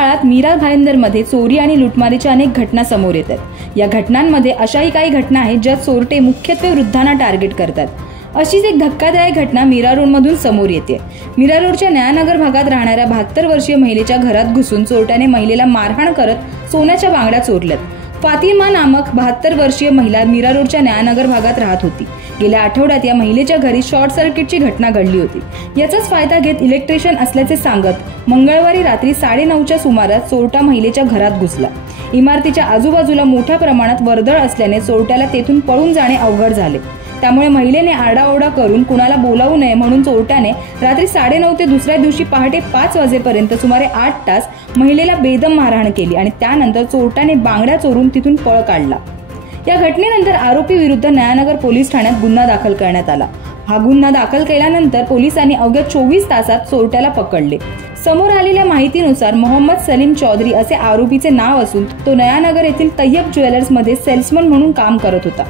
काळात मीरा भाईंदरमध्ये चोरी आणि लुटमारीच्या अनेक घटना समोर येतात। या घटनांमध्ये अशाही काही घटना आहेत ज्यात चोरटे मुख्यत्वे वृद्धांना टार्गेट करतात। अशीच एक धक्कादायक घटना मीरा रोड मधून समोर येते। मीरा रोडच्या न्यायनगर भागात राहणाऱ्या 72 वर्षीय महिलेच्या घरात घुसून चोरट्याने महिलेला मारहाण करत सोन्याच्या बांगड्या चोरल्यात। फातिमा नामक 72 वर्षीय महिला मीरा रोडच्या न्यायनगर भागात राहत होती। गेल्या आठवड्यात या महिलेच्या घरी शॉर्ट सर्किटची घटना घडली होती। याचाच फायदा घेत इलेक्ट्रिशियन असल्याचे सांगत मंगळवारी रात्री 9:30च्या सुमारास चोरटा महिलेच्या घरात घुसला। इमारतीच्या आजूबाजूला मोठ्या प्रमाणात वर्दळ असल्याने चोरट्याला तेथून पळून जाणे अवघड झाले। त्यामुळे महिलेने आरडाओरडा करून कुणाला बोलावू नये म्हणून चोरट्याने रात्री 9:30 ते दुसऱ्या दिवशी पहाटे 5 वाजेपर्यंत सुमारे 8 तास महिलेला बेदम मारहाण केली आणि त्यानंतर चोरट्याने बांगड्या चोरून तिथून पळ काढला। या घटनेनंतर आरोपी विरुद्ध न्यायनगर पोलीस ठाण्यात गुन्हा दाखल करण्यात आला। हा गुन्हा दाखल केल्यानंतर पोलिसांनी अवघ्या 24 तासात चोरट्याला पकडले। समोर आलेल्या माहितीनुसार मोहम्मद सलीम चौधरी असे आरोपीचे नाव असून तो नयानगर येथील तय्यब ज्वेलर्स मध्ये सेल्समन म्हणून काम करत होता।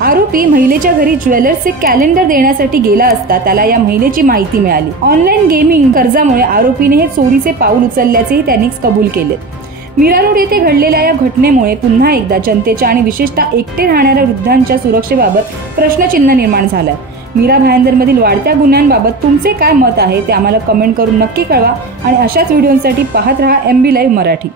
आरोपी महिलेच्या घरी ज्वेलर्सचे कॅलेंडर देण्यासाठी गेला असता त्याला या महिलेची माहिती मिळाली। ऑनलाईन गेमिंग कर्जामुळे आरोपीने हे चोरीचे पाऊल उचलल्याचेही त्यांनी कबूल केले। मीरा रोड येथे घडलेल्या या घटनेमुळे पुन्हा एकदा जनतेच्या आणि विशेषतः एकटे राहणाऱ्या वृद्धांच्या सुरक्षेबाबत प्रश्नचिन्ह निर्माण झालंय। मीरा भाईंदरमधील वाढत्या गुन्ह्यांबाबत तुमचे काय मत आहे ते आम्हाला कमेंट करून नक्की कळवा आणि अशाच व्हिडिओसाठी पाहत रहा MB लाईव्ह मराठी।